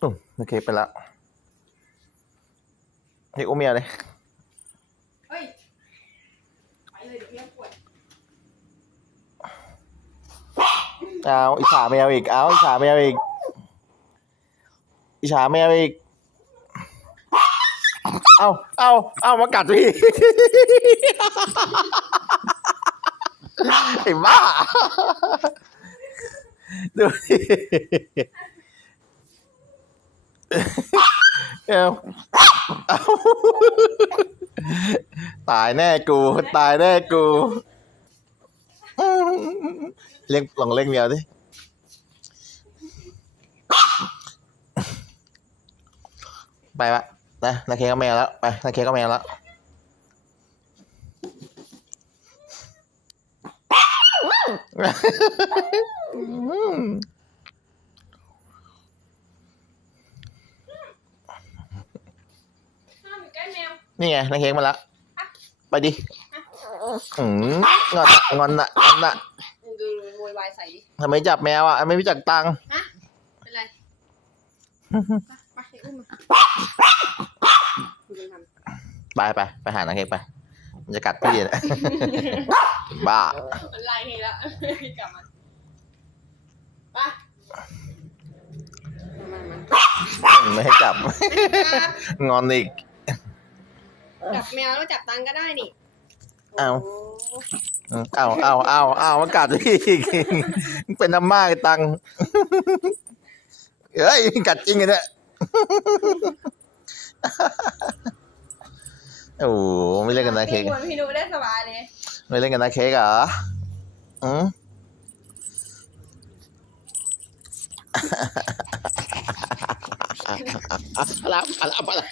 อืมโอเคไปละนี่อุ้มเมียเลยเฮ้ยไปเลยเดี๋ยวเรียกปวดเอาอิจฉาแมวอีกเอาอิจฉาแมวอีกอิจฉาแมวอีกเอาเอาเอามากัดพี่ไอ้บ้าดูดิ เอาเอาตายแน่กู ตายแน่กู เล่งลองเล่งเมียวดิไปปะนะนาเคก็แมวแล้ว ไปนาเคก็แมวแล้วห้ามอยู่ใกล้แมว นี่ไงนาเคมาแล้วไปดิอืมงอนอะงอนอะงอนอะดูดูโวยวายใส่ดิทำไมจับแมวอะไม่รู้จักตังค์ฮะเป็นไรไปไปอุ้มมาดูมันทไปไปไปหานาเคไปมันจะกัดพี่นะ บ้าำมันไล่ทีละกลับมาไปมามาไม่ให้จับ งอนอีก จับแมวแล้วจับตังก็ได้นี่เอา โอืมเอาเอาเอาเอามากัดพี่อีกเป็นน้ำมากไอ้ตังค์เฮ้ยกัดจริงไงเนี่ยโอ้โหไม่เล่นกันนะเค้กพี่วนพี่ดูได้สบายเลยไม่เล่นกันนะเค้กเหรออืมรับรับรับ